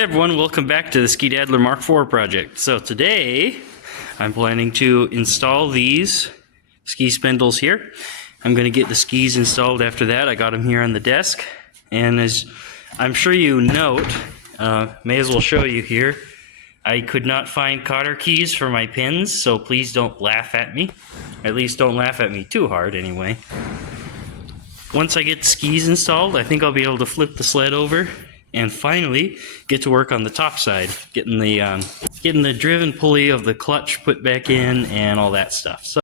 Hey everyone, welcome back to the Ski Daddler Mark IV project. So today, I'm planning to install these ski spindles here. I'm going to get the skis installed after that. I got them here on the desk. And as I'm sure you note, may as well show you here, I could not find cotter keys for my pins, so please don't laugh at me. At least don't laugh at me too hard anyway. Once I get the skis installed, I think I'll be able to flip the sled over and finally get to work on the top side, getting the driven pulley of the clutch put back in and all that stuff. So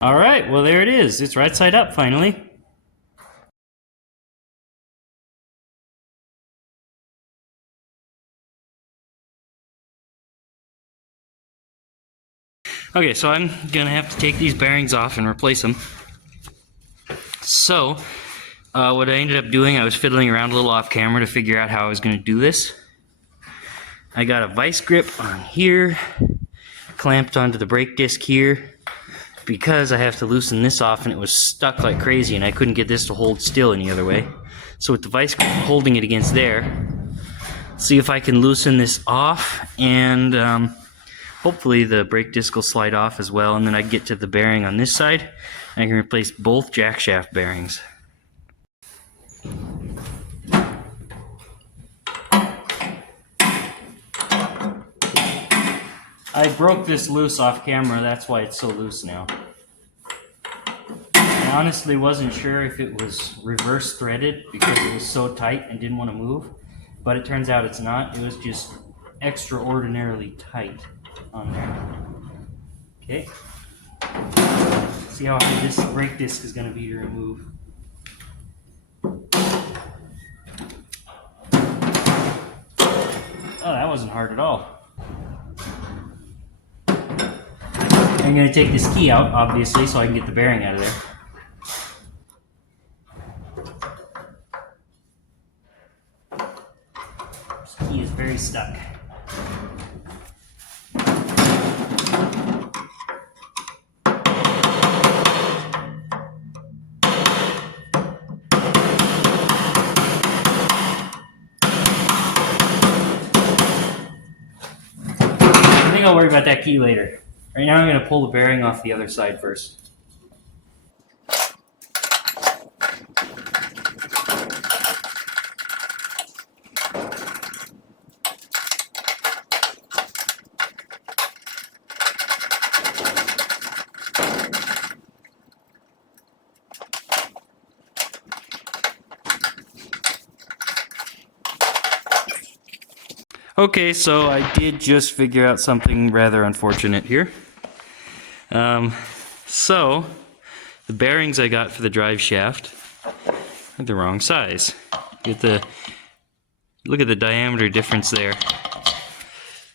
alright, well there it is. It's right side up finally. Okay, so I'm gonna have to take these bearings off and replace them. So, what I ended up doing, I was fiddling around a little off camera to figure out how I was gonna do this. I got a vice grip on here, clamped onto the brake disc here, because I have to loosen this off and it was stuck like crazy and I couldn't get this to hold still any other way. So with the vice grip holding it against there, see if I can loosen this off and hopefully the brake disc will slide off as well, and then I get to the bearing on this side and I can replace both jack shaft bearings. I broke this loose off camera, that's why it's so loose now. I honestly wasn't sure if it was reverse threaded because it was so tight and didn't want to move, but it turns out it's not. It was just extraordinarily tight on there. Okay. See how hard this brake disc is going to be to remove. Oh, that wasn't hard at all. I'm going to take this key out, obviously, so I can get the bearing out of there. This key is very stuck. I think I'll worry about that key later. Right now I'm going to pull the bearing off the other side first. Okay, so I did just figure out something rather unfortunate here. So the bearings I got for the drive shaft are the wrong size. Look at the diameter difference there.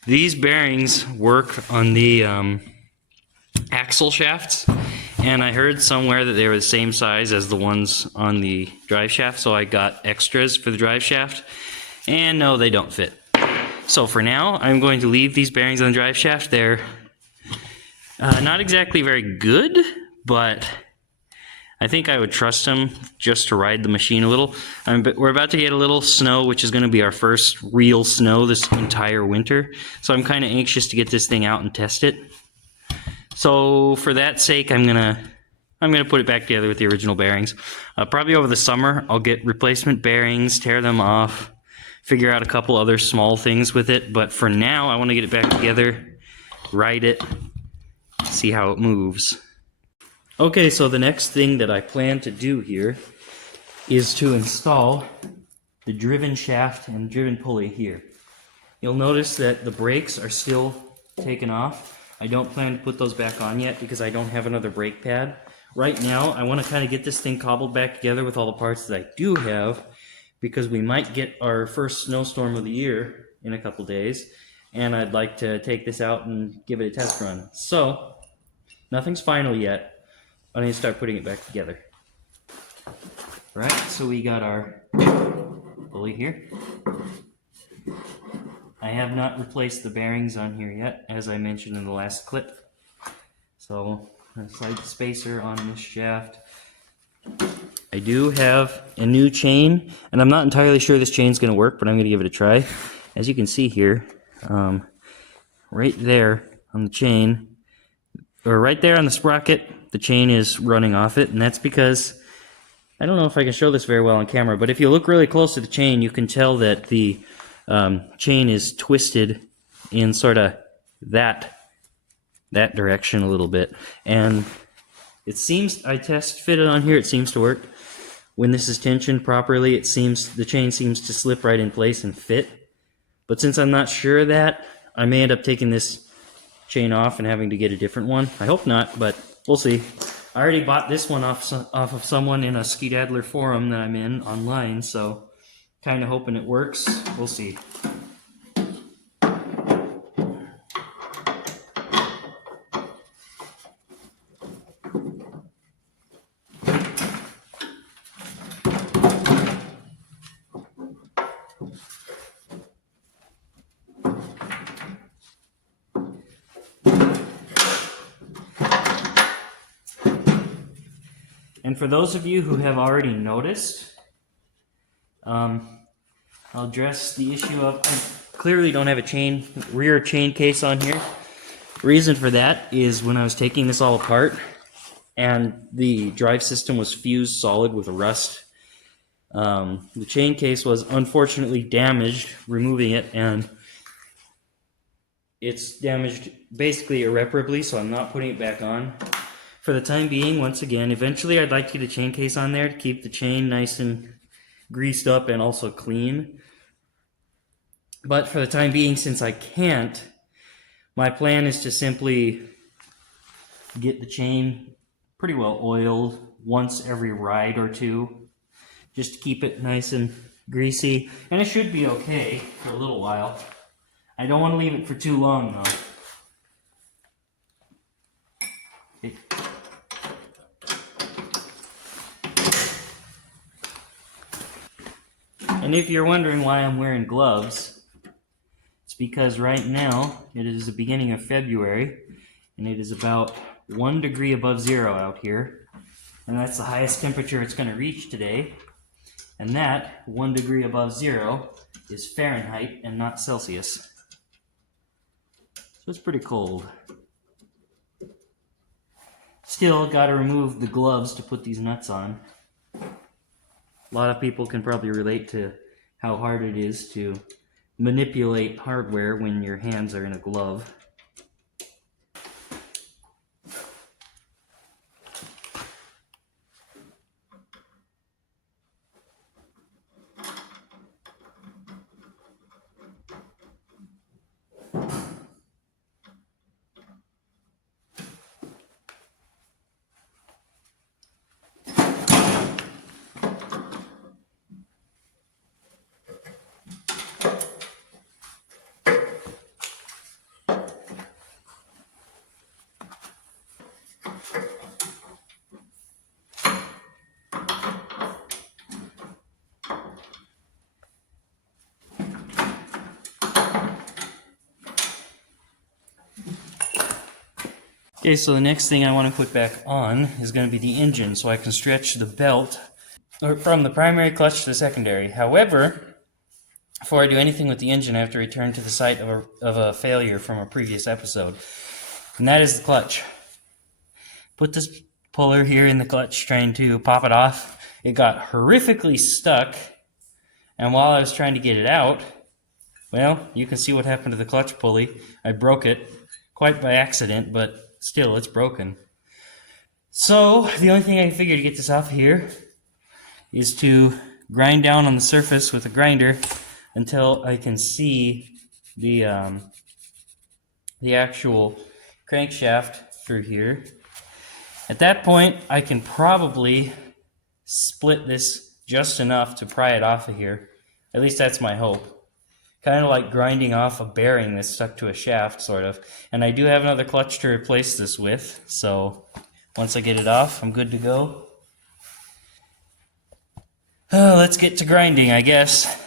These bearings work on the axle shafts, and I heard somewhere that they were the same size as the ones on the drive shaft, so I got extras for the drive shaft, and no, they don't fit. So for now, I'm going to leave these bearings on the drive shaft. They're not exactly very good, but I think I would trust them just to ride the machine a little. We're about to get a little snow, which is going to be our first real snow this entire winter, so I'm kind of anxious to get this thing out and test it. So for that sake, I'm gonna put it back together with the original bearings. Probably over the summer, I'll get replacement bearings, tear them off, figure out a couple other small things with it. But for now, I want to get it back together, ride it, see how it moves. Okay, so the next thing that I plan to do here is to install the driven shaft and driven pulley here. You'll notice that the brakes are still taken off. I don't plan to put those back on yet because I don't have another brake pad. Right now, I want to kind of get this thing cobbled back together with all the parts that I do have, because we might get our first snowstorm of the year in a couple days, and I'd like to take this out and give it a test run. So, nothing's final yet. I need to start putting it back together. Right, so we got our pulley here. I have not replaced the bearings on here yet, as I mentioned in the last clip. So, I'm going to slide the spacer on this shaft. I do have a new chain, and I'm not entirely sure this chain's going to work, but I'm going to give it a try. As you can see here, right there on the chain, or right there on the sprocket, the chain is running off it, and that's because, I don't know if I can show this very well on camera, but if you look really close to the chain, you can tell that the chain is twisted in sort of that direction a little bit, and it seems, I test fit it on here, it seems to work. When this is tensioned properly, the chain seems to slip right in place and fit. But since I'm not sure of that, I may end up taking this chain off and having to get a different one. I hope not, but we'll see. I already bought this one off of someone in a Ski Daddler forum that I'm in online, so kind of hoping it works. We'll see. And for those of you who have already noticed, I'll address the issue of, I clearly don't have a rear chain case on here. Reason for that is when I was taking this all apart and the drive system was fused solid with rust, the chain case was unfortunately damaged removing it, and it's damaged basically irreparably, so I'm not putting it back on. For the time being, once again, eventually I'd like to get a chain case on there to keep the chain nice and greased up and also clean. But for the time being, since I can't, my plan is to simply get the chain pretty well oiled once every ride or two, just to keep it nice and greasy. And it should be okay for a little while. I don't want to leave it for too long though. And if you're wondering why I'm wearing gloves, it's because right now it is the beginning of February and it is about 1 degree above zero out here, and that's the highest temperature it's going to reach today, and that 1 degree above zero is Fahrenheit and not Celsius, so it's pretty cold. Still, gotta remove the gloves to put these nuts on. A lot of people can probably relate to how hard it is to manipulate hardware when your hands are in a glove. Okay, so the next thing I want to put back on is going to be the engine, so I can stretch the belt from the primary clutch to the secondary. However, before I do anything with the engine, I have to return to the site of a failure from a previous episode, and that is the clutch. Put this puller here in the clutch, trying to pop it off. It got horrifically stuck, and while I was trying to get it out, well, you can see what happened to the clutch pulley. I broke it, quite by accident, but still, it's broken. So, the only thing I can figure to get this off here is to grind down on the surface with a grinder until I can see the actual crankshaft through here. At that point, I can probably split this just enough to pry it off of here. At least that's my hope. Kind of like grinding off a bearing that's stuck to a shaft, sort of. And I do have another clutch to replace this with, so once I get it off, I'm good to go. Let's get to grinding, I guess.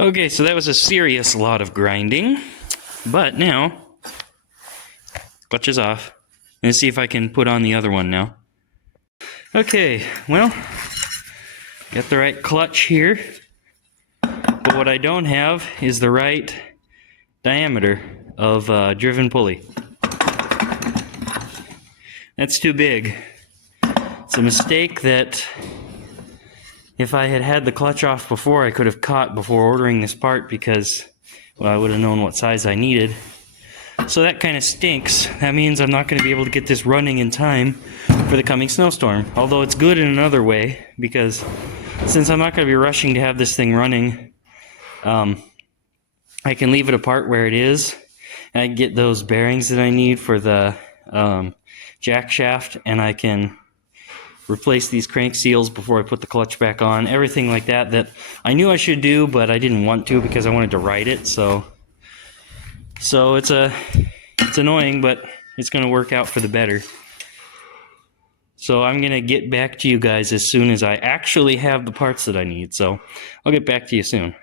Okay, so that was a serious lot of grinding, but now, clutch is off. Let's see if I can put on the other one now. Okay, well, got the right clutch here, but what I don't have is the right diameter of driven pulley. That's too big. It's a mistake that if I had had the clutch off before, I could have caught before ordering this part because, well, I would have known what size I needed. So that kind of stinks. That means I'm not going to be able to get this running in time for the coming snowstorm. Although it's good in another way, because since I'm not going to be rushing to have this thing running, I can leave it apart where it is, and I can get those bearings that I need for the jack shaft, and I can replace these crank seals before I put the clutch back on. Everything like that that I knew I should do, but I didn't want to because I wanted to ride it. So it's annoying, but it's going to work out for the better. So I'm going to get back to you guys as soon as I actually have the parts that I need. So I'll get back to you soon.